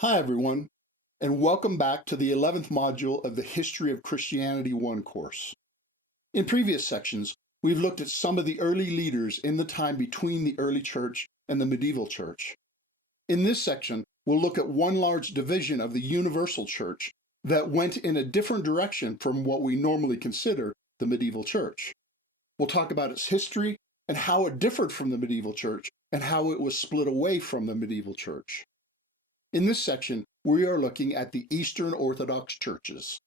Hi, everyone, and welcome back to the 11th module of the History of Christianity 1 course. In previous sections, we've looked at some of the early leaders in the time between the early church and the medieval church. In this section, we'll look at one large division of the universal church that went in a different direction from what we normally consider the medieval church. We'll talk about its history and how it differed from the medieval church and how it was split away from the medieval church. In this section, we are looking at the Eastern Orthodox churches.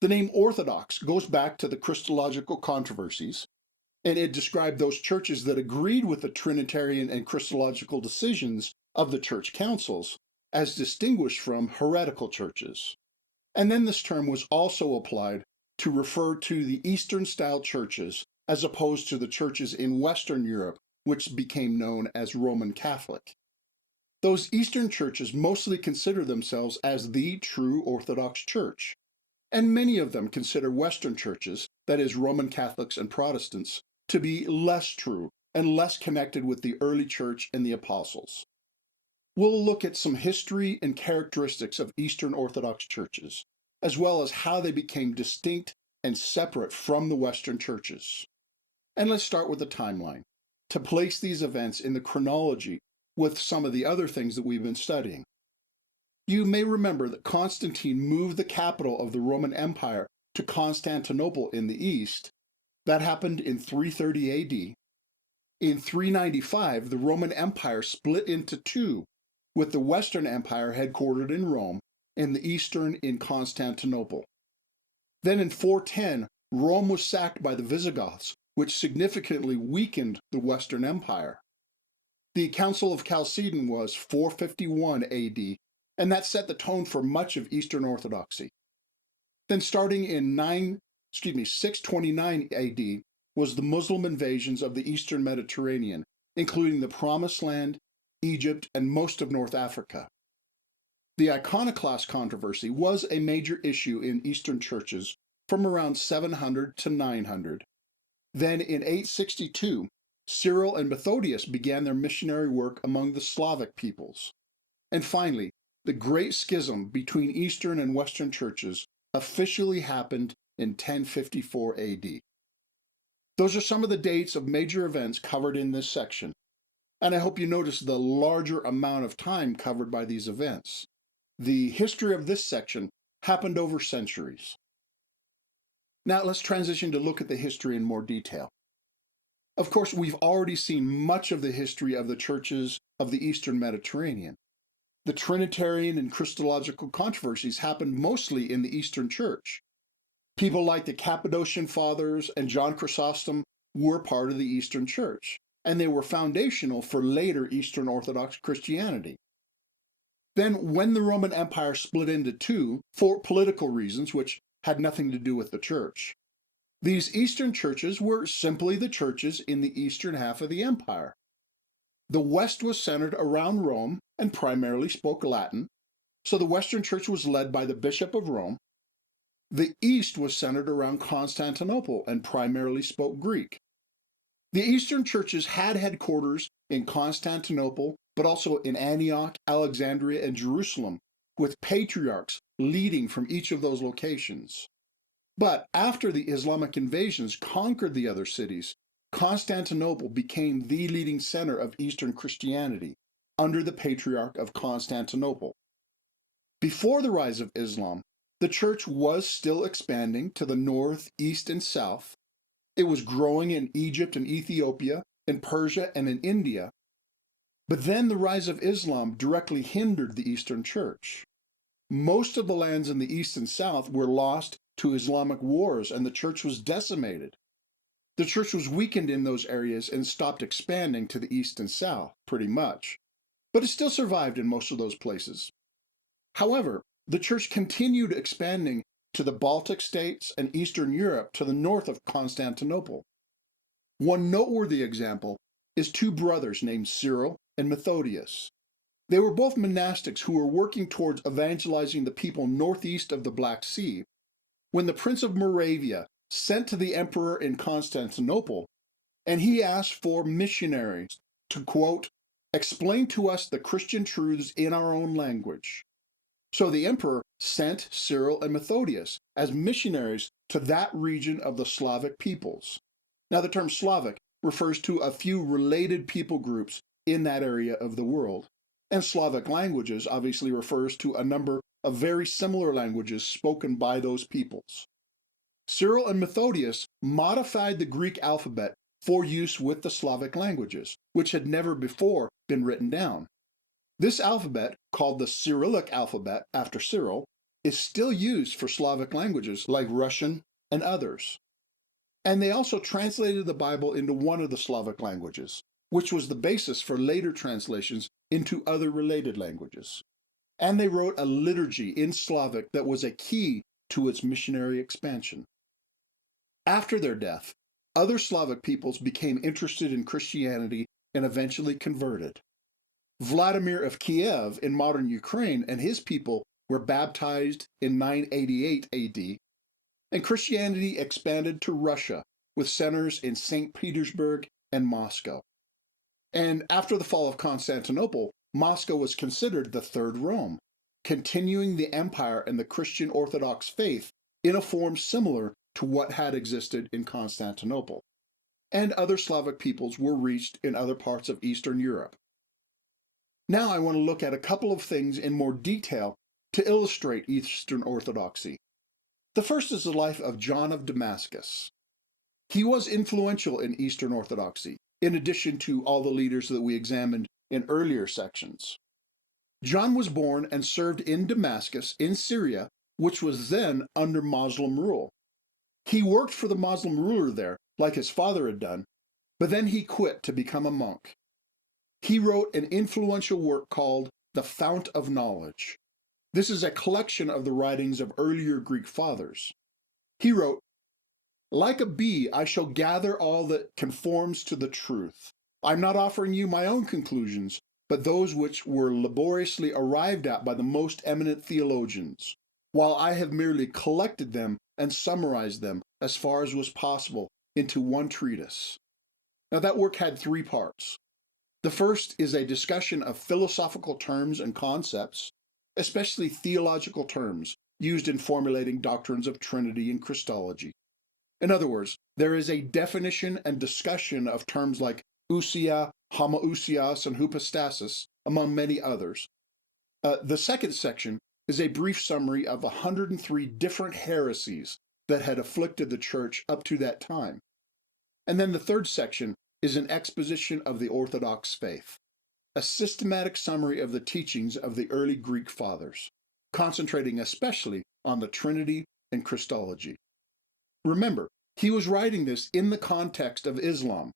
The name Orthodox goes back to the Christological controversies, and it described those churches that agreed with the Trinitarian and Christological decisions of the church councils, as distinguished from heretical churches. And then this term was also applied to refer to the Eastern-style churches, as opposed to the churches in Western Europe, which became known as Roman Catholic. Those Eastern churches mostly consider themselves as the true Orthodox Church, and many of them consider Western churches, that is, Roman Catholics and Protestants, to be less true and less connected with the early church and the apostles. We'll look at some history and characteristics of Eastern Orthodox churches, as well as how they became distinct and separate from the Western churches. And let's start with the timeline, to place these events in the chronology with some of the other things that we've been studying. You may remember that Constantine moved the capital of the Roman Empire to Constantinople in the east. That happened in 330 AD. In 395, the Roman Empire split into two, with the Western Empire headquartered in Rome and the Eastern in Constantinople. Then in 410, Rome was sacked by the Visigoths, which significantly weakened the Western Empire. The Council of Chalcedon was 451 AD, and that set the tone for much of Eastern Orthodoxy. Then starting in 629 AD was the Muslim invasions of the Eastern Mediterranean, including the Promised Land, Egypt, and most of North Africa. The Iconoclast Controversy was a major issue in Eastern churches from around 700 to 900. Then in 862, Cyril and Methodius began their missionary work among the Slavic peoples. And finally, the Great Schism between Eastern and Western churches officially happened in 1054 AD. Those are some of the dates of major events covered in this section, and I hope you notice the larger amount of time covered by these events. The history of this section happened over centuries. Now let's transition to look at the history in more detail. Of course, we've already seen much of the history of the churches of the Eastern Mediterranean. The Trinitarian and Christological controversies happened mostly in the Eastern Church. People like the Cappadocian Fathers and John Chrysostom were part of the Eastern Church, and they were foundational for later Eastern Orthodox Christianity. Then, when the Roman Empire split into two for political reasons, which had nothing to do with the Church, these Eastern churches were simply the churches in the eastern half of the empire. The West was centered around Rome and primarily spoke Latin, so the Western Church was led by the Bishop of Rome. The East was centered around Constantinople and primarily spoke Greek. The Eastern churches had headquarters in Constantinople, but also in Antioch, Alexandria, and Jerusalem, with patriarchs leading from each of those locations. But after the Islamic invasions conquered the other cities, Constantinople became the leading center of Eastern Christianity under the Patriarch of Constantinople. Before the rise of Islam, the church was still expanding to the north, east, and south. It was growing in Egypt and Ethiopia, in Persia, and in India. But then the rise of Islam directly hindered the Eastern Church. Most of the lands in the east and south were lost to Islamic wars, and the church was decimated. The church was weakened in those areas and stopped expanding to the east and south, pretty much. But it still survived in most of those places. However, the church continued expanding to the Baltic states and Eastern Europe to the north of Constantinople. One noteworthy example is two brothers named Cyril and Methodius. They were both monastics who were working towards evangelizing the people northeast of the Black Sea. When the Prince of Moravia sent to the emperor in Constantinople, and he asked for missionaries to, quote, explain to us the Christian truths in our own language. So the emperor sent Cyril and Methodius as missionaries to that region of the Slavic peoples. Now, the term Slavic refers to a few related people groups in that area of the world, and Slavic languages obviously refers to a number of very similar languages spoken by those peoples. Cyril and Methodius modified the Greek alphabet for use with the Slavic languages, which had never before been written down. This alphabet, called the Cyrillic alphabet after Cyril, is still used for Slavic languages like Russian and others. And they also translated the Bible into one of the Slavic languages, which was the basis for later translations into other related languages. And they wrote a liturgy in Slavic that was a key to its missionary expansion. After their death, other Slavic peoples became interested in Christianity and eventually converted. Vladimir of Kiev in modern Ukraine and his people were baptized in 988 AD, and Christianity expanded to Russia with centers in St. Petersburg and Moscow. And after the fall of Constantinople, Moscow was considered the Third Rome, continuing the empire and the Christian Orthodox faith in a form similar to what had existed in Constantinople. And other Slavic peoples were reached in other parts of Eastern Europe. Now I want to look at a couple of things in more detail to illustrate Eastern Orthodoxy. The first is the life of John of Damascus. He was influential in Eastern Orthodoxy, in addition to all the leaders that we examined in earlier sections. John was born and served in Damascus in Syria, which was then under Muslim rule. He worked for the Muslim ruler there, like his father had done, but then he quit to become a monk. He wrote an influential work called The Fount of Knowledge. This is a collection of the writings of earlier Greek fathers. He wrote, "Like a bee, I shall gather all that conforms to the truth. I'm not offering you my own conclusions, but those which were laboriously arrived at by the most eminent theologians, while I have merely collected them and summarized them as far as was possible into one treatise." Now that work had three parts. The first is a discussion of philosophical terms and concepts, especially theological terms used in formulating doctrines of Trinity and Christology. In other words, there is a definition and discussion of terms like ousia, homoousios, and hypostasis, among many others. The second section is a brief summary of 103 different heresies that had afflicted the church up to that time. And then the third section is an exposition of the Orthodox faith, a systematic summary of the teachings of the early Greek fathers, concentrating especially on the Trinity and Christology. Remember, he was writing this in the context of Islam,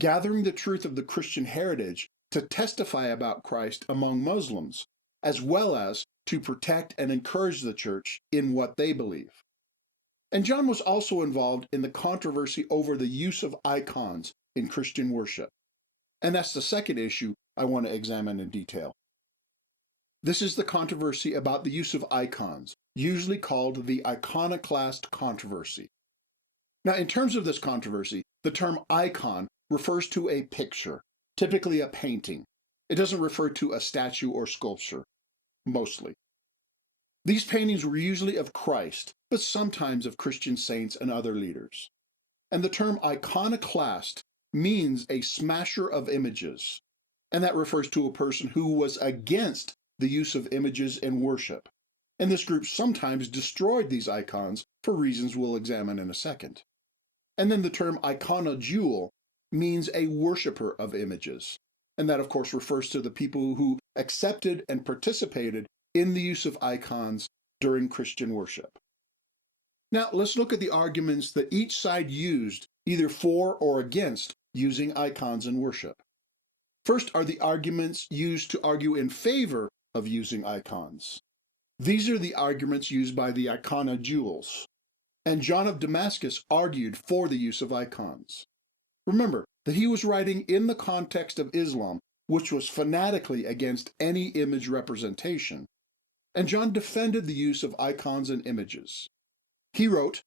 gathering the truth of the Christian heritage to testify about Christ among Muslims, as well as to protect and encourage the church in what they believe. And John was also involved in the controversy over the use of icons in Christian worship. And that's the second issue I want to examine in detail. This is the controversy about the use of icons, usually called the Iconoclast Controversy. Now, in terms of this controversy, the term icon refers to a picture, typically a painting. It doesn't refer to a statue or sculpture, mostly. These paintings were usually of Christ, but sometimes of Christian saints and other leaders. And the term iconoclast means a smasher of images, and that refers to a person who was against the use of images in worship. And this group sometimes destroyed these icons for reasons we'll examine in a second. And then the term iconojule means a worshiper of images, and that of course refers to the people who accepted and participated in the use of icons during Christian worship. Now let's look at the arguments that each side used either for or against using icons in worship. First are the arguments used to argue in favor of using icons. These are the arguments used by the iconojules, and John of Damascus argued for the use of icons. Remember that he was writing in the context of Islam, which was fanatically against any image representation, and John defended the use of icons and images. He wrote,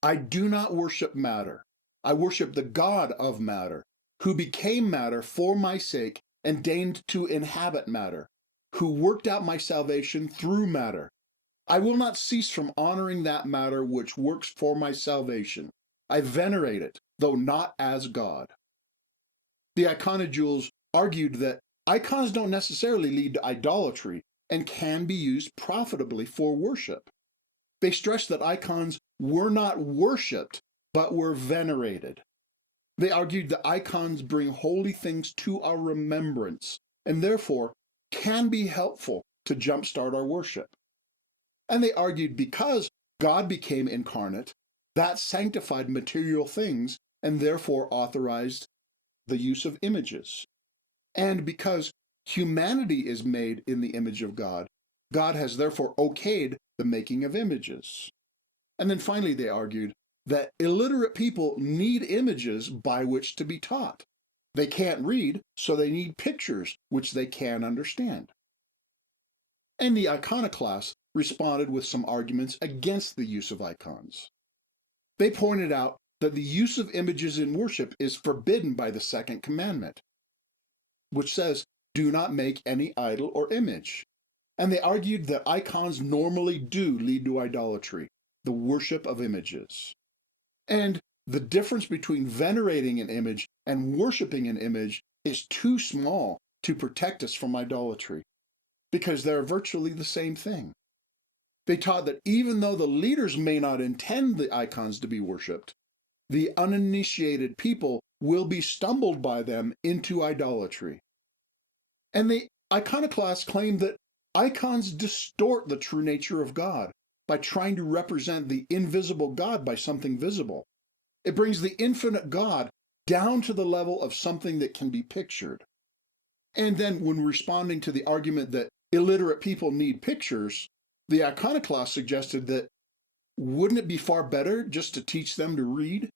"I do not worship matter. I worship the God of matter, who became matter for my sake and deigned to inhabit matter. who worked out my salvation through matter. I will not cease from honoring that matter which works for my salvation. I venerate it, though not as God. The iconodules argued that icons don't necessarily lead to idolatry and can be used profitably for worship. They stressed that icons were not worshipped, but were venerated. They argued that icons bring holy things to our remembrance and therefore can be helpful to jumpstart our worship. And they argued because God became incarnate, that sanctified material things and therefore authorized the use of images. And because humanity is made in the image of God, God has therefore okayed the making of images. And then finally they argued that illiterate people need images by which to be taught. They can't read, so they need pictures which they can understand. And the iconoclasts responded with some arguments against the use of icons. They pointed out that the use of images in worship is forbidden by the second commandment, which says, "Do not make any idol or image." And they argued that icons normally do lead to idolatry, the worship of images. And the difference between venerating an image and worshiping an image is too small to protect us from idolatry, because they're virtually the same thing. They taught that even though the leaders may not intend the icons to be worshipped, the uninitiated people will be stumbled by them into idolatry. And the iconoclasts claimed that icons distort the true nature of God by trying to represent the invisible God by something visible. It brings the infinite God down to the level of something that can be pictured. And then when responding to the argument that illiterate people need pictures, the iconoclasts suggested that wouldn't it be far better just to teach them to read?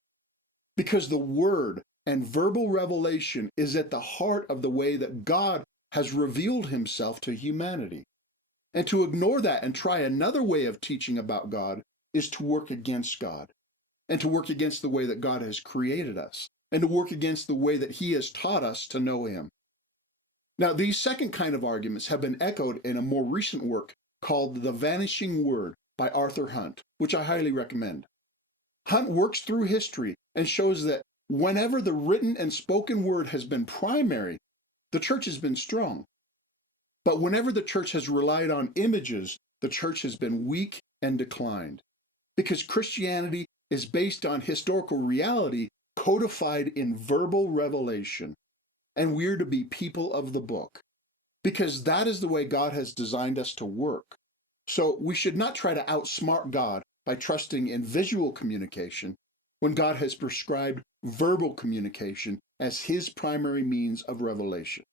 Because the word and verbal revelation is at the heart of the way that God has revealed himself to humanity. And to ignore that and try another way of teaching about God is to work against God, and to work against the way that God has created us, and to work against the way that he has taught us to know him. Now, these second kind of arguments have been echoed in a more recent work called The Vanishing Word by Arthur Hunt, which I highly recommend. Hunt works through history and shows that whenever the written and spoken word has been primary, the church has been strong. But whenever the church has relied on images, the church has been weak and declined. Because Christianity is based on historical reality codified in verbal revelation. And we're to be people of the book, because that is the way God has designed us to work. So we should not try to outsmart God by trusting in visual communication when God has prescribed verbal communication as his primary means of revelation.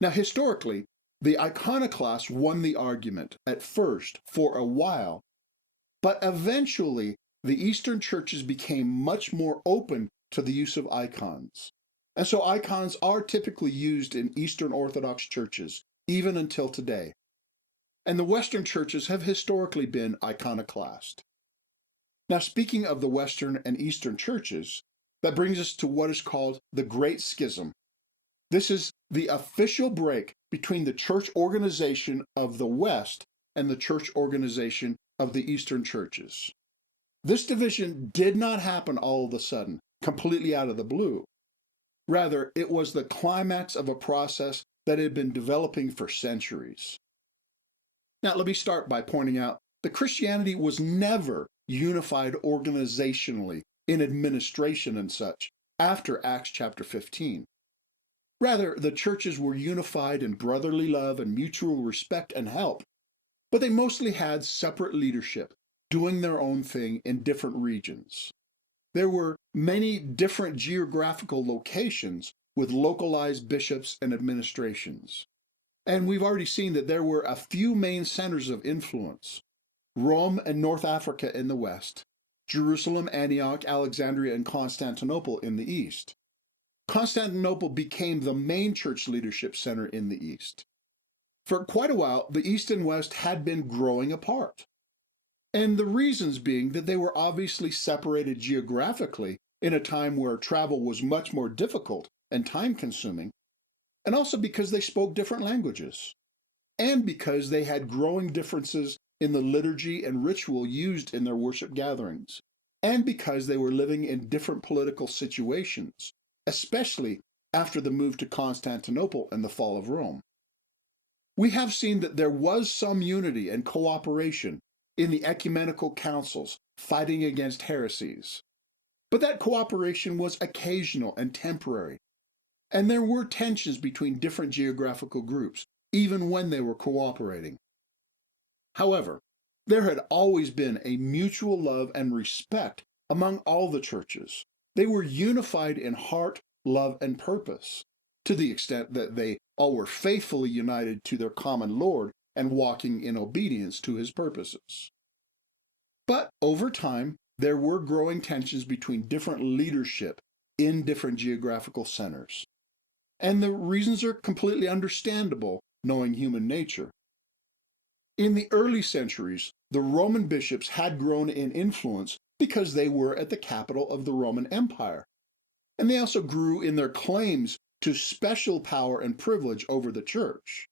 Now, historically, the iconoclasts won the argument at first for a while, but eventually the Eastern churches became much more open to the use of icons. And so icons are typically used in Eastern Orthodox churches, even until today. And the Western churches have historically been iconoclast. Now, speaking of the Western and Eastern churches, that brings us to what is called the Great Schism. This is the official break between the church organization of the West and the church organization of the Eastern churches. This division did not happen all of a sudden, completely out of the blue. Rather, it was the climax of a process that had been developing for centuries. Now, let me start by pointing out that Christianity was never unified organizationally in administration and such after Acts chapter 15. Rather, the churches were unified in brotherly love and mutual respect and help, but they mostly had separate leadership, doing their own thing in different regions. There were many different geographical locations with localized bishops and administrations. And we've already seen that there were a few main centers of influence: Rome and North Africa in the west, Jerusalem, Antioch, Alexandria, and Constantinople in the east. Constantinople became the main church leadership center in the east. For quite a while, the east and west had been growing apart. And the reasons being that they were obviously separated geographically in a time where travel was much more difficult and time-consuming, and also because they spoke different languages. and because they had growing differences in the liturgy and ritual used in their worship gatherings, and because they were living in different political situations, especially after the move to Constantinople and the fall of Rome. We have seen that there was some unity and cooperation in the ecumenical councils fighting against heresies, but that cooperation was occasional and temporary, and there were tensions between different geographical groups, even when they were cooperating. However, there had always been a mutual love and respect among all the churches. They were unified in heart, love, and purpose, to the extent that they all were faithfully united to their common Lord and walking in obedience to his purposes. But over time, there were growing tensions between different leadership in different geographical centers. And the reasons are completely understandable, knowing human nature. In the early centuries, the Roman bishops had grown in influence because they were at the capital of the Roman Empire. And they also grew in their claims to special power and privilege over the church.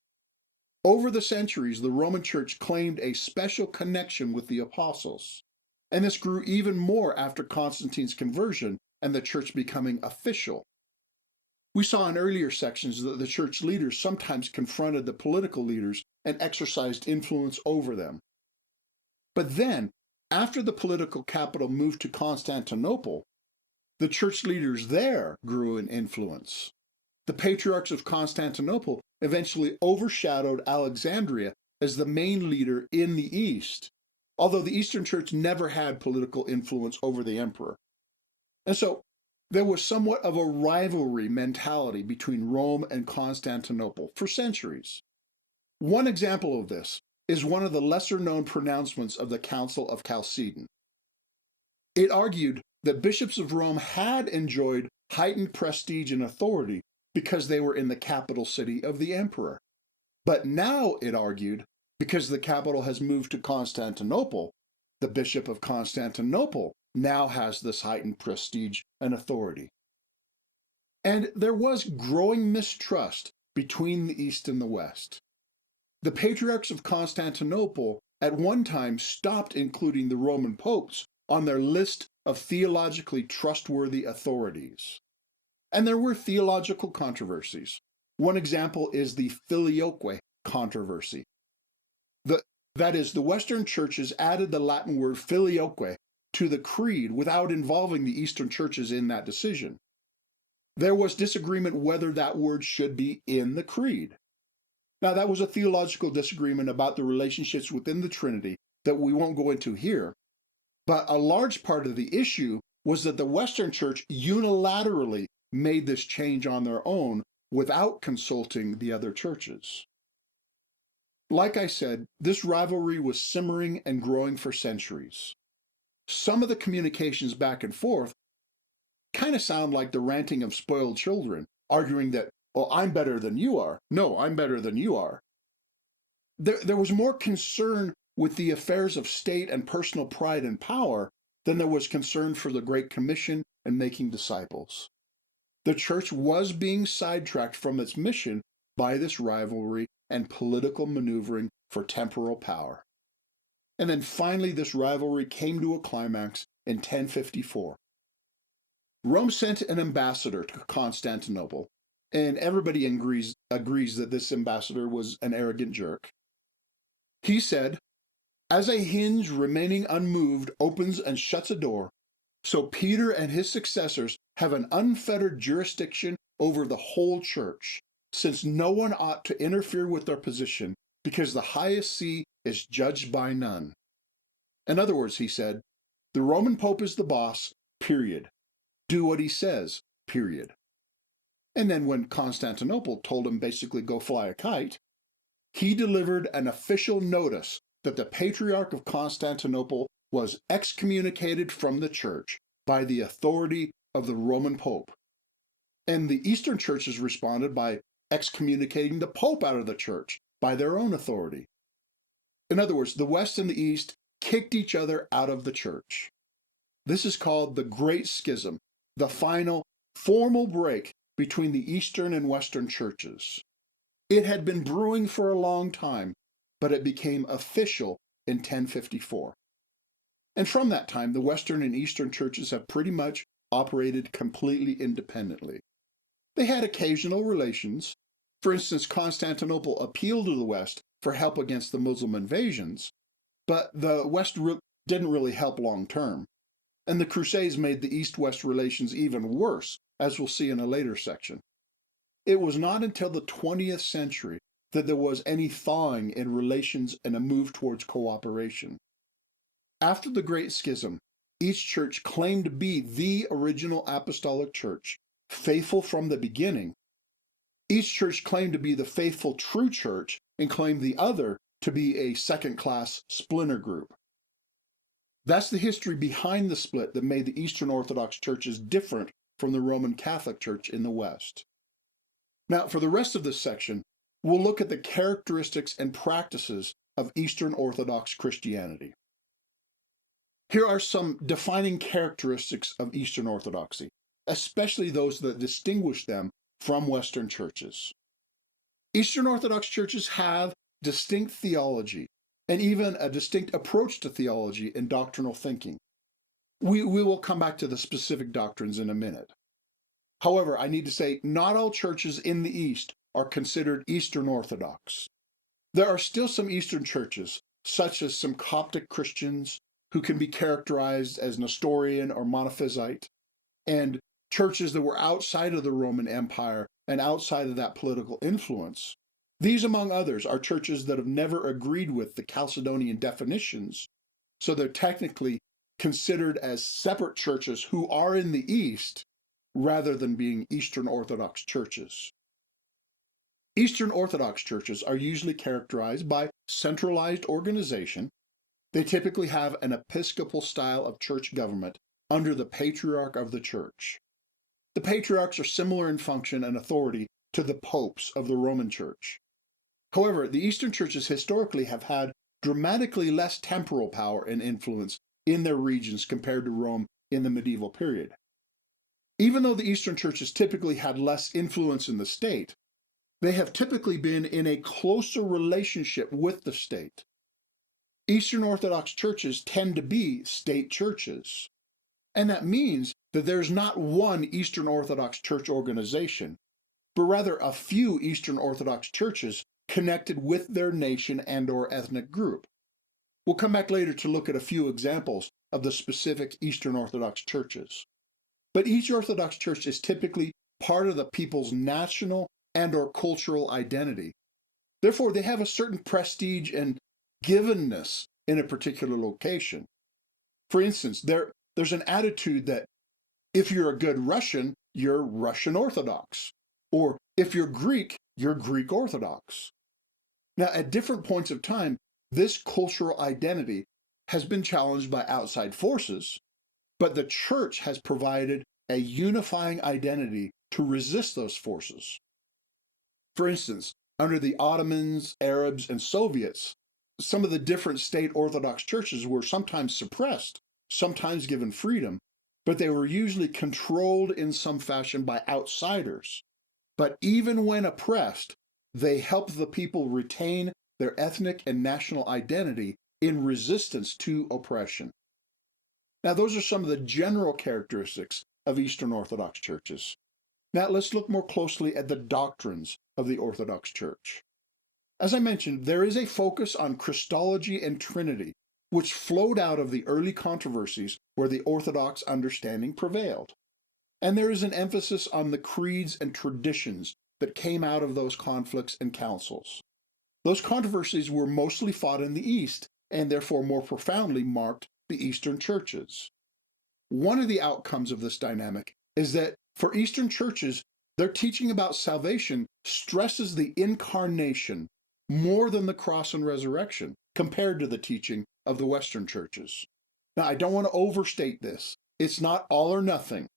Over the centuries, the Roman Church claimed a special connection with the apostles. And this grew even more after Constantine's conversion and the church becoming official. We saw in earlier sections that the church leaders sometimes confronted the political leaders and exercised influence over them. But then, after the political capital moved to Constantinople, the church leaders there grew in influence. The patriarchs of Constantinople eventually overshadowed Alexandria as the main leader in the East, although the Eastern Church never had political influence over the emperor. And so, there was somewhat of a rivalry mentality between Rome and Constantinople for centuries. One example of this is one of the lesser-known pronouncements of the Council of Chalcedon. It argued that bishops of Rome had enjoyed heightened prestige and authority because they were in the capital city of the emperor. But now, it argued, because the capital has moved to Constantinople, the Bishop of Constantinople now has this heightened prestige and authority. And there was growing mistrust between the East and the West. The patriarchs of Constantinople at one time stopped including the Roman popes on their list of theologically trustworthy authorities. And there were theological controversies. One example is the Filioque controversy. That is, the Western churches added the Latin word filioque to the creed without involving the Eastern churches in that decision. There was disagreement whether that word should be in the creed. Now, that was a theological disagreement about the relationships within the Trinity that we won't go into here, but a large part of the issue was that the Western Church unilaterally made this change on their own without consulting the other churches. Like I said, this rivalry was simmering and growing for centuries. Some of the communications back and forth kind of sound like the ranting of spoiled children, arguing that, oh, I'm better than you are. No, I'm better than you are. There was more concern with the affairs of state and personal pride and power than there was concern for the Great Commission and making disciples. The church was being sidetracked from its mission by this rivalry and political maneuvering for temporal power. And then finally, this rivalry came to a climax in 1054. Rome sent an ambassador to Constantinople, and everybody agrees that this ambassador was an arrogant jerk. He said, "As a hinge remaining unmoved opens and shuts a door, so Peter and his successors have an unfettered jurisdiction over the whole church, since no one ought to interfere with their position, because the highest see is judged by none." In other words, he said, the Roman Pope is the boss, period. Do what he says, period. And then when Constantinople told him basically go fly a kite, he delivered an official notice that the Patriarch of Constantinople was excommunicated from the church by the authority of the Roman Pope. And the Eastern churches responded by excommunicating the Pope out of the church by their own authority. In other words, the West and the East kicked each other out of the church. This is called the Great Schism, the final formal break between the Eastern and Western churches. It had been brewing for a long time, but it became official in 1054. And from that time, the Western and Eastern churches have pretty much operated completely independently. They had occasional relations. For instance, Constantinople appealed to the West for help against the Muslim invasions, but the West didn't really help long term. And the Crusades made the East-West relations even worse, as we'll see in a later section. It was not until the 20th century that there was any thawing in relations and a move towards cooperation. After the Great Schism, each church claimed to be the original apostolic church, faithful from the beginning. Each church claimed to be the faithful true church and claimed the other to be a second-class splinter group. That's the history behind the split that made the Eastern Orthodox churches different from the Roman Catholic Church in the West. Now, for the rest of this section, we'll look at the characteristics and practices of Eastern Orthodox Christianity. Here are some defining characteristics of Eastern Orthodoxy, especially those that distinguish them from Western churches. Eastern Orthodox churches have distinct theology and even a distinct approach to theology and doctrinal thinking. We will come back to the specific doctrines in a minute. However, I need to say, not all churches in the East are considered Eastern Orthodox. There are still some Eastern churches, such as some Coptic Christians, who can be characterized as Nestorian or Monophysite, and churches that were outside of the Roman Empire and outside of that political influence. These, among others, are churches that have never agreed with the Chalcedonian definitions, so they're technically considered as separate churches who are in the East, rather than being Eastern Orthodox churches. Eastern Orthodox churches are usually characterized by centralized organization. They typically have an episcopal style of church government under the patriarch of the church. The patriarchs are similar in function and authority to the popes of the Roman Church. However, the Eastern churches historically have had dramatically less temporal power and influence in their regions compared to Rome in the medieval period. Even though the Eastern churches typically had less influence in the state, they have typically been in a closer relationship with the state. Eastern Orthodox churches tend to be state churches, and that means that there's not one Eastern Orthodox church organization, but rather a few Eastern Orthodox churches connected with their nation and/or ethnic group. We'll come back later to look at a few examples of the specific Eastern Orthodox churches. But each Orthodox church is typically part of the people's national and/or cultural identity. Therefore, they have a certain prestige and givenness in a particular location. For instance, there's an attitude that if you're a good Russian, you're Russian Orthodox, or if you're Greek, you're Greek Orthodox. Now, at different points of time, this cultural identity has been challenged by outside forces, but the church has provided a unifying identity to resist those forces. For instance, under the Ottomans, Arabs, and Soviets, some of the different state Orthodox churches were sometimes suppressed, sometimes given freedom, but they were usually controlled in some fashion by outsiders. But even when oppressed, they helped the people retain their ethnic and national identity in resistance to oppression. Now, those are some of the general characteristics of Eastern Orthodox churches. Now, let's look more closely at the doctrines of the Orthodox Church. As I mentioned, there is a focus on Christology and Trinity, which flowed out of the early controversies where the Orthodox understanding prevailed. And there is an emphasis on the creeds and traditions that came out of those conflicts and councils. Those controversies were mostly fought in the East, and therefore more profoundly marked the Eastern churches. One of the outcomes of this dynamic is that for Eastern churches, their teaching about salvation stresses the incarnation more than the cross and resurrection compared to the teaching of the Western churches. Now, I don't want to overstate this. It's not all or nothing.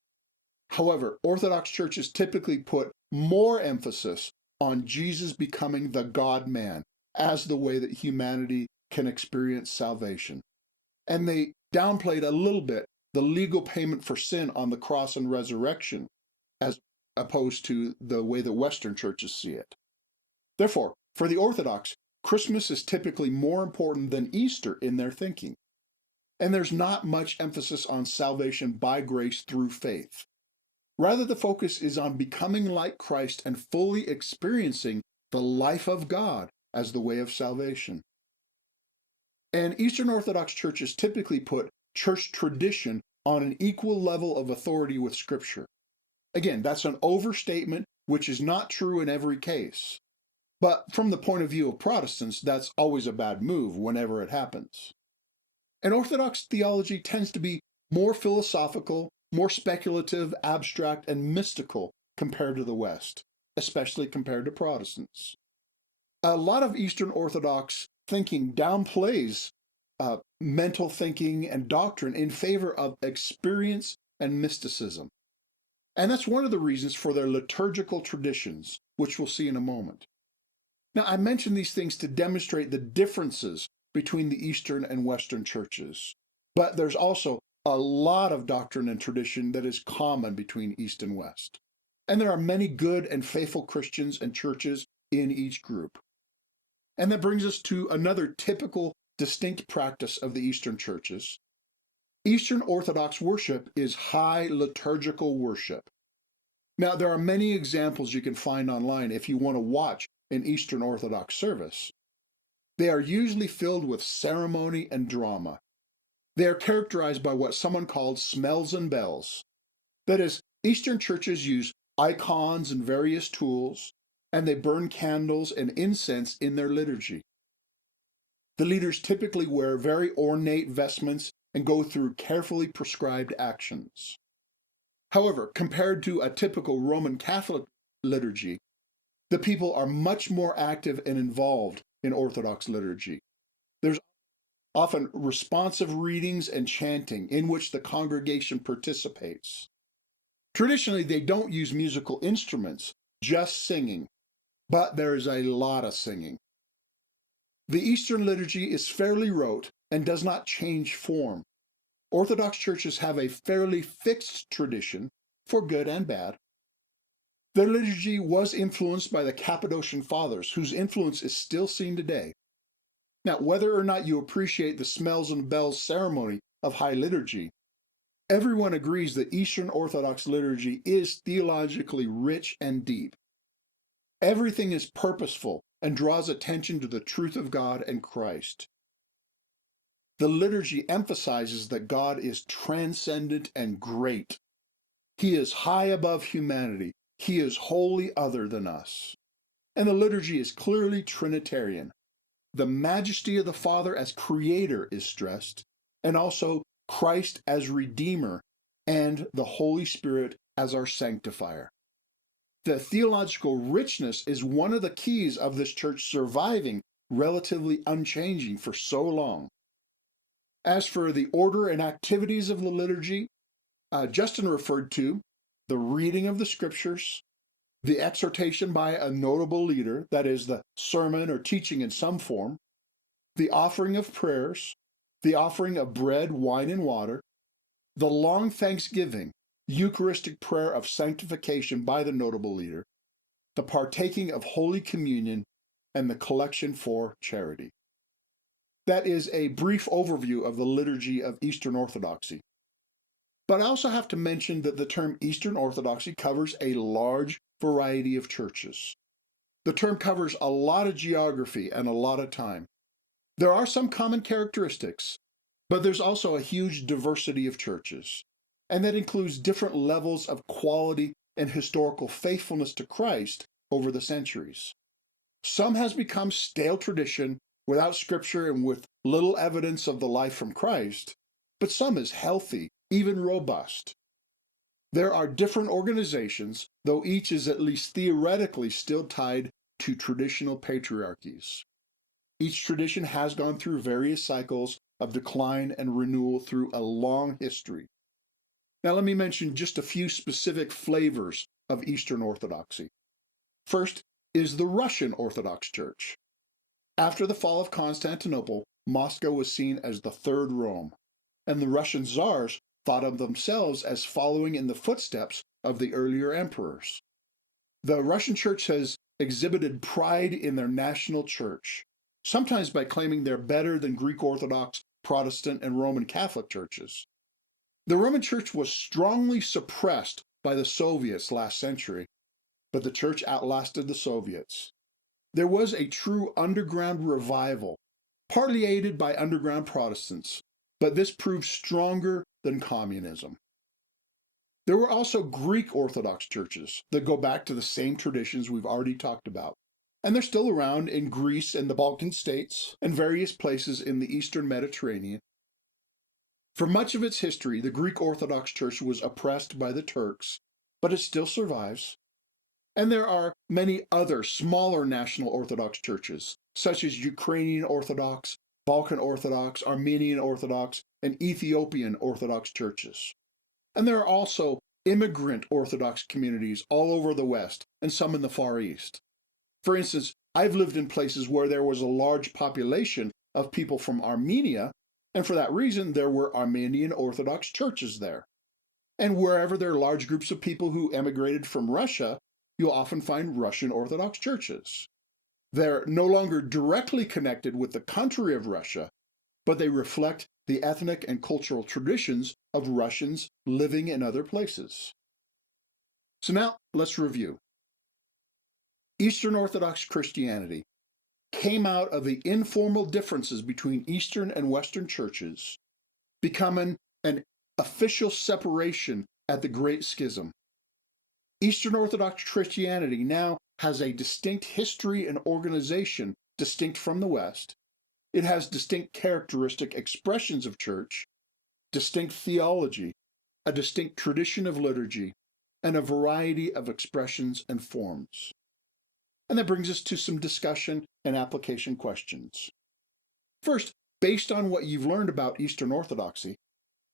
However, Orthodox churches typically put more emphasis on Jesus becoming the God-man as the way that humanity can experience salvation. And they downplayed a little bit the legal payment for sin on the cross and resurrection, as opposed to the way that Western churches see it. Therefore, for the Orthodox, Christmas is typically more important than Easter in their thinking. And there's not much emphasis on salvation by grace through faith. Rather, the focus is on becoming like Christ and fully experiencing the life of God as the way of salvation. And Eastern Orthodox churches typically put church tradition on an equal level of authority with Scripture. Again, that's an overstatement, which is not true in every case. But from the point of view of Protestants, that's always a bad move whenever it happens. And Orthodox theology tends to be more philosophical, more speculative, abstract, and mystical compared to the West, especially compared to Protestants. A lot of Eastern Orthodox thinking downplays mental thinking and doctrine in favor of experience and mysticism. And that's one of the reasons for their liturgical traditions, which we'll see in a moment. Now, I mention these things to demonstrate the differences between the Eastern and Western churches, but there's also a lot of doctrine and tradition that is common between East and West. And there are many good and faithful Christians and churches in each group. And that brings us to another typical distinct practice of the Eastern churches. Eastern Orthodox worship is high liturgical worship. Now, there are many examples you can find online if you want to watch an Eastern Orthodox service. They are usually filled with ceremony and drama. They are characterized by what someone called smells and bells. That is, Eastern churches use icons and various tools, and they burn candles and incense in their liturgy. The leaders typically wear very ornate vestments and go through carefully prescribed actions. However, compared to a typical Roman Catholic liturgy, the people are much more active and involved in Orthodox liturgy. There's often responsive readings and chanting in which the congregation participates. Traditionally, they don't use musical instruments, just singing, but there is a lot of singing. The Eastern liturgy is fairly rote and does not change form. Orthodox churches have a fairly fixed tradition, for good and bad. Their liturgy was influenced by the Cappadocian Fathers, whose influence is still seen today. Now, whether or not you appreciate the smells and bells ceremony of High Liturgy, everyone agrees that Eastern Orthodox liturgy is theologically rich and deep. Everything is purposeful and draws attention to the truth of God and Christ. The liturgy emphasizes that God is transcendent and great. He is high above humanity. He is wholly other than us. And the liturgy is clearly Trinitarian. The majesty of the Father as Creator is stressed, and also Christ as Redeemer, and the Holy Spirit as our Sanctifier. The theological richness is one of the keys of this church surviving relatively unchanging for so long. As for the order and activities of the liturgy, Justin referred to the reading of the Scriptures, the exhortation by a notable leader, that is, the sermon or teaching in some form, the offering of prayers, the offering of bread, wine, and water, the long thanksgiving, Eucharistic prayer of sanctification by the notable leader, the partaking of Holy Communion, and the collection for charity. That is a brief overview of the liturgy of Eastern Orthodoxy. But I also have to mention that the term Eastern Orthodoxy covers a large variety of churches. The term covers a lot of geography and a lot of time. There are some common characteristics, but there's also a huge diversity of churches, and that includes different levels of quality and historical faithfulness to Christ over the centuries. Some has become stale tradition without scripture and with little evidence of the life from Christ, but some is healthy, even robust. There are different organizations, though each is at least theoretically still tied to traditional patriarchies. Each tradition has gone through various cycles of decline and renewal through a long history. Now let me mention just a few specific flavors of Eastern Orthodoxy. First is the Russian Orthodox Church. After the fall of Constantinople, Moscow was seen as the Third Rome, and the Russian czars thought of themselves as following in the footsteps of the earlier emperors. The Russian Church has exhibited pride in their national church, sometimes by claiming they're better than Greek Orthodox, Protestant, and Roman Catholic churches. The Roman Church was strongly suppressed by the Soviets last century, but the Church outlasted the Soviets. There was a true underground revival, partly aided by underground Protestants, but this proved stronger than communism. There were also Greek Orthodox churches that go back to the same traditions we've already talked about, and they're still around in Greece and the Balkan states and various places in the Eastern Mediterranean. For much of its history, the Greek Orthodox Church was oppressed by the Turks, but it still survives. And there are many other smaller national Orthodox churches, such as Ukrainian Orthodox, Balkan Orthodox, Armenian Orthodox, and Ethiopian Orthodox churches. And there are also immigrant Orthodox communities all over the West and some in the Far East. For instance, I've lived in places where there was a large population of people from Armenia, and for that reason, there were Armenian Orthodox churches there. And wherever there are large groups of people who emigrated from Russia, you'll often find Russian Orthodox churches. They're no longer directly connected with the country of Russia, but they reflect the ethnic and cultural traditions of Russians living in other places. So now let's review. Eastern Orthodox Christianity came out of the informal differences between Eastern and Western churches, becoming an official separation at the Great Schism. Eastern Orthodox Christianity now has a distinct history and organization distinct from the West. It has distinct characteristic expressions of church, distinct theology, a distinct tradition of liturgy, and a variety of expressions and forms. And that brings us to some discussion and application questions. First, based on what you've learned about Eastern Orthodoxy,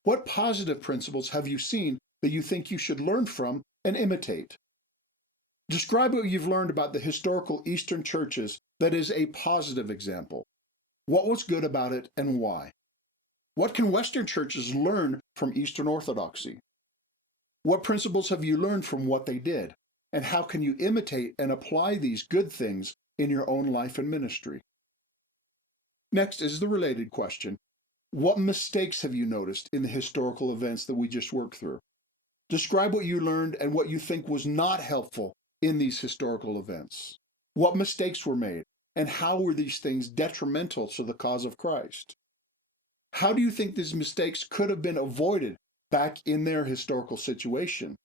what positive principles have you seen that you think you should learn from and imitate? Describe what you've learned about the historical Eastern churches that is a positive example. What was good about it and why? What can Western churches learn from Eastern Orthodoxy? What principles have you learned from what they did? And how can you imitate and apply these good things in your own life and ministry? Next is the related question. What mistakes have you noticed in the historical events that we just worked through? Describe what you learned and what you think was not helpful in these historical events. What mistakes were made, and how were these things detrimental to the cause of Christ? How do you think these mistakes could have been avoided back in their historical situation?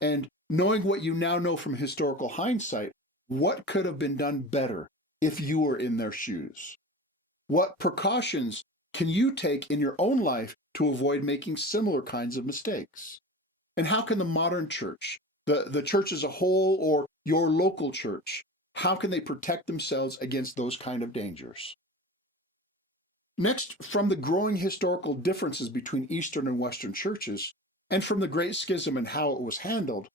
And knowing what you now know from historical hindsight, what could have been done better if you were in their shoes? What precautions can you take in your own life to avoid making similar kinds of mistakes? And how can the modern church, the church as a whole or your local church, how can they protect themselves against those kind of dangers? Next, from the growing historical differences between Eastern and Western churches, and from the Great Schism and how it was handled,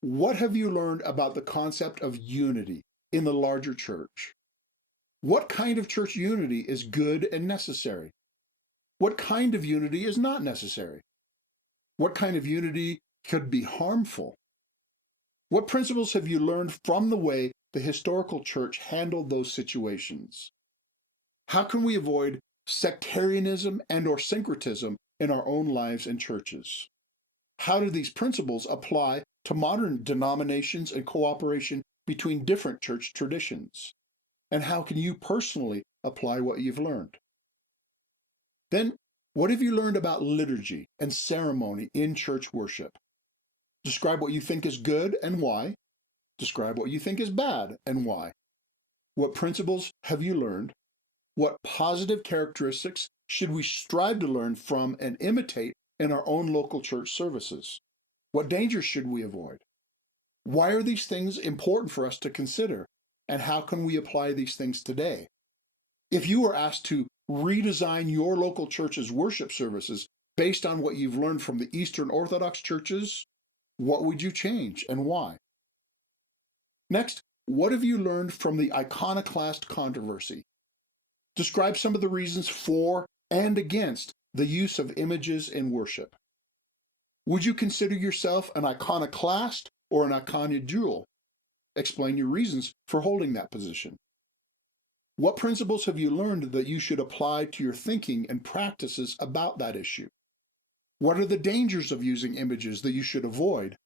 what have you learned about the concept of unity in the larger church? What kind of church unity is good and necessary? What kind of unity is not necessary? What kind of unity could be harmful? What principles have you learned from the way the historical church handled those situations? How can we avoid sectarianism and/or syncretism in our own lives and churches? How do these principles apply to modern denominations and cooperation between different church traditions? And how can you personally apply what you've learned? Then, what have you learned about liturgy and ceremony in church worship? Describe what you think is good and why. Describe what you think is bad and why. What principles have you learned? What positive characteristics should we strive to learn from and imitate in our own local church services? What dangers should we avoid? Why are these things important for us to consider? And how can we apply these things today? If you were asked to redesign your local church's worship services based on what you've learned from the Eastern Orthodox churches, what would you change and why? Next, what have you learned from the Iconoclast Controversy? Describe some of the reasons for and against the use of images in worship. Would you consider yourself an iconoclast or an iconodule? Explain your reasons for holding that position. What principles have you learned that you should apply to your thinking and practices about that issue? What are the dangers of using images that you should avoid?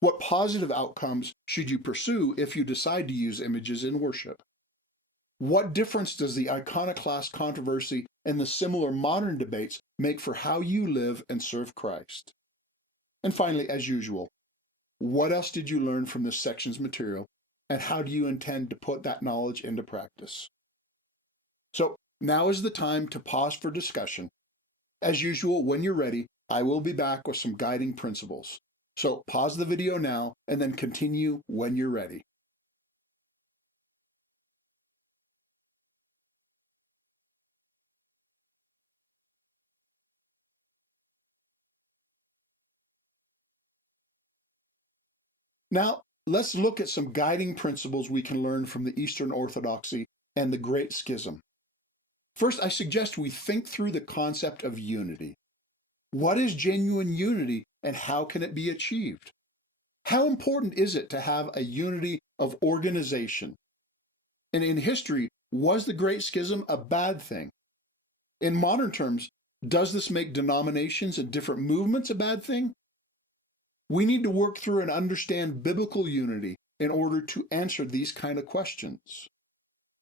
What positive outcomes should you pursue if you decide to use images in worship? What difference does the Iconoclast controversy and the similar modern debates make for how you live and serve Christ? And finally, as usual, what else did you learn from this section's material, and how do you intend to put that knowledge into practice? So now is the time to pause for discussion. As usual, when you're ready, I will be back with some guiding principles. So pause the video now and then continue when you're ready. Now, let's look at some guiding principles we can learn from the Eastern Orthodoxy and the Great Schism. First, I suggest we think through the concept of unity. What is genuine unity and how can it be achieved? How important is it to have a unity of organization? And in history, was the Great Schism a bad thing? In modern terms, does this make denominations and different movements a bad thing? We need to work through and understand biblical unity in order to answer these kind of questions.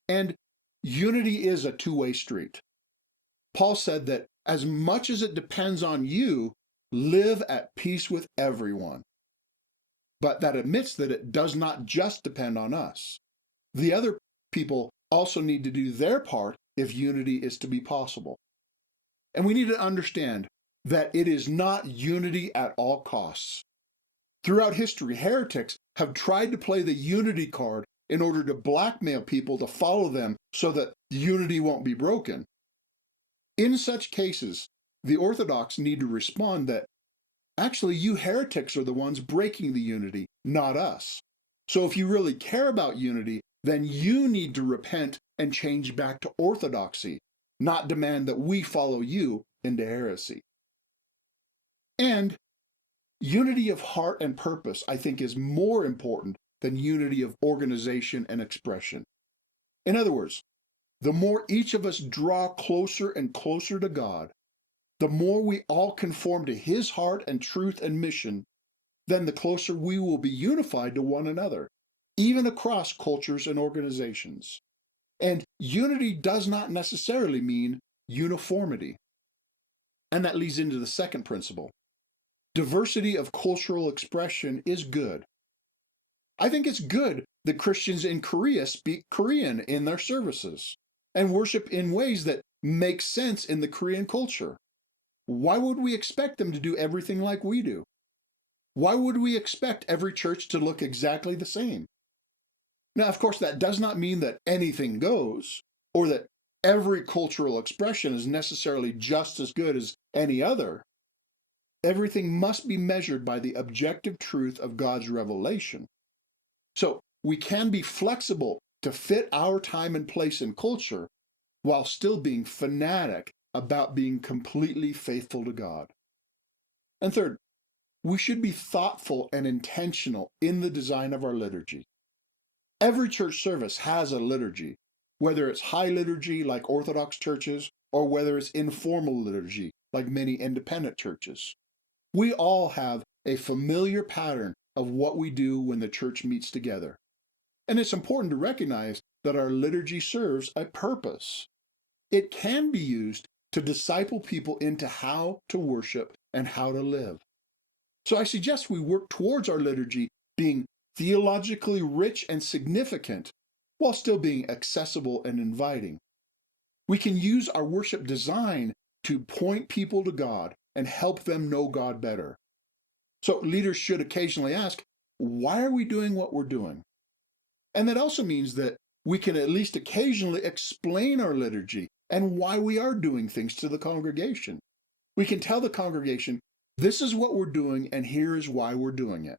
And unity is a two-way street. Paul said that as much as it depends on you, live at peace with everyone. But that admits that it does not just depend on us. The other people also need to do their part if unity is to be possible. And we need to understand that it is not unity at all costs. Throughout history, heretics have tried to play the unity card in order to blackmail people to follow them so that unity won't be broken. In such cases, the Orthodox need to respond that actually you heretics are the ones breaking the unity, not us. So if you really care about unity, then you need to repent and change back to Orthodoxy, not demand that we follow you into heresy. And unity of heart and purpose, I think, is more important than unity of organization and expression. In other words, the more each of us draw closer and closer to God, the more we all conform to His heart and truth and mission, then the closer we will be unified to one another, even across cultures and organizations. And unity does not necessarily mean uniformity. And that leads into the second principle. Diversity of cultural expression is good. I think it's good that Christians in Korea speak Korean in their services and worship in ways that make sense in the Korean culture. Why would we expect them to do everything like we do? Why would we expect every church to look exactly the same? Now, of course, that does not mean that anything goes, or that every cultural expression is necessarily just as good as any other. Everything must be measured by the objective truth of God's revelation. So we can be flexible to fit our time and place in culture while still being fanatic about being completely faithful to God. And third, we should be thoughtful and intentional in the design of our liturgy. Every church service has a liturgy, whether it's high liturgy like Orthodox churches or whether it's informal liturgy like many independent churches. We all have a familiar pattern of what we do when the church meets together. And it's important to recognize that our liturgy serves a purpose. It can be used to disciple people into how to worship and how to live. So I suggest we work towards our liturgy being theologically rich and significant while still being accessible and inviting. We can use our worship design to point people to God and help them know God better. So leaders should occasionally ask, why are we doing what we're doing? And that also means that we can at least occasionally explain our liturgy and why we are doing things to the congregation. We can tell the congregation, this is what we're doing and here is why we're doing it.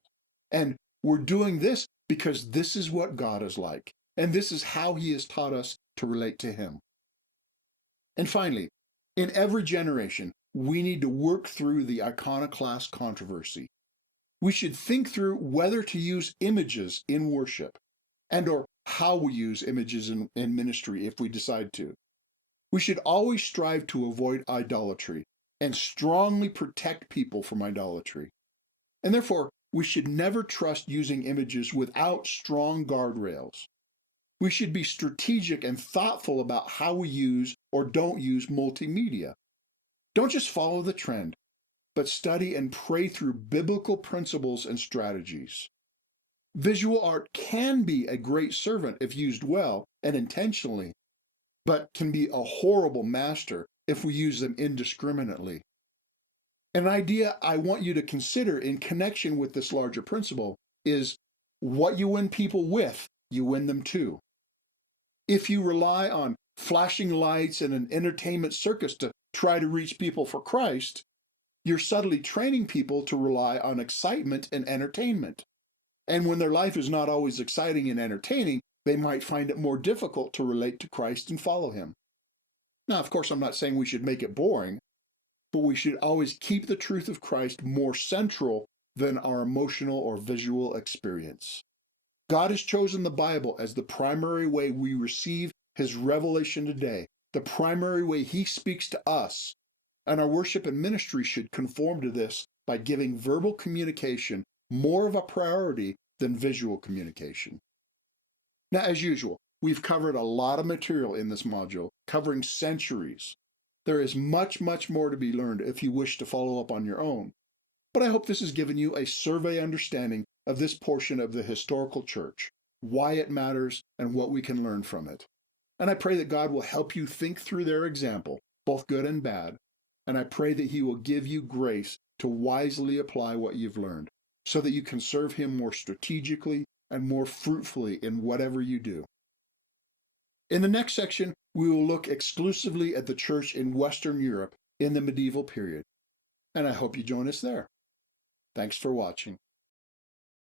And we're doing this because this is what God is like, and this is how He has taught us to relate to Him. And finally, in every generation, we need to work through the Iconoclast controversy. We should think through whether to use images in worship and or how we use images in ministry if we decide to. We should always strive to avoid idolatry and strongly protect people from idolatry. And therefore, we should never trust using images without strong guardrails. We should be strategic and thoughtful about how we use or don't use multimedia. Don't just follow the trend, but study and pray through biblical principles and strategies. Visual art can be a great servant if used well and intentionally, but can be a horrible master if we use them indiscriminately. An idea I want you to consider in connection with this larger principle is what you win people with, you win them to. If you rely on flashing lights and an entertainment circus to try to reach people for Christ, you're subtly training people to rely on excitement and entertainment. And when their life is not always exciting and entertaining, they might find it more difficult to relate to Christ and follow him. Now, of course, I'm not saying we should make it boring, but we should always keep the truth of Christ more central than our emotional or visual experience. God has chosen the Bible as the primary way we receive his revelation today, the primary way he speaks to us, and our worship and ministry should conform to this by giving verbal communication more of a priority than visual communication. Now, as usual, we've covered a lot of material in this module, covering centuries. There is much, much more to be learned if you wish to follow up on your own. But I hope this has given you a survey understanding of this portion of the historical church, why it matters, and what we can learn from it. And I pray that God will help you think through their example, both good and bad. And I pray that he will give you grace to wisely apply what you've learned, so that you can serve him more strategically and more fruitfully in whatever you do. In the next section, we will look exclusively at the church in Western Europe in the medieval period, and I hope you join us there. Thanks for watching.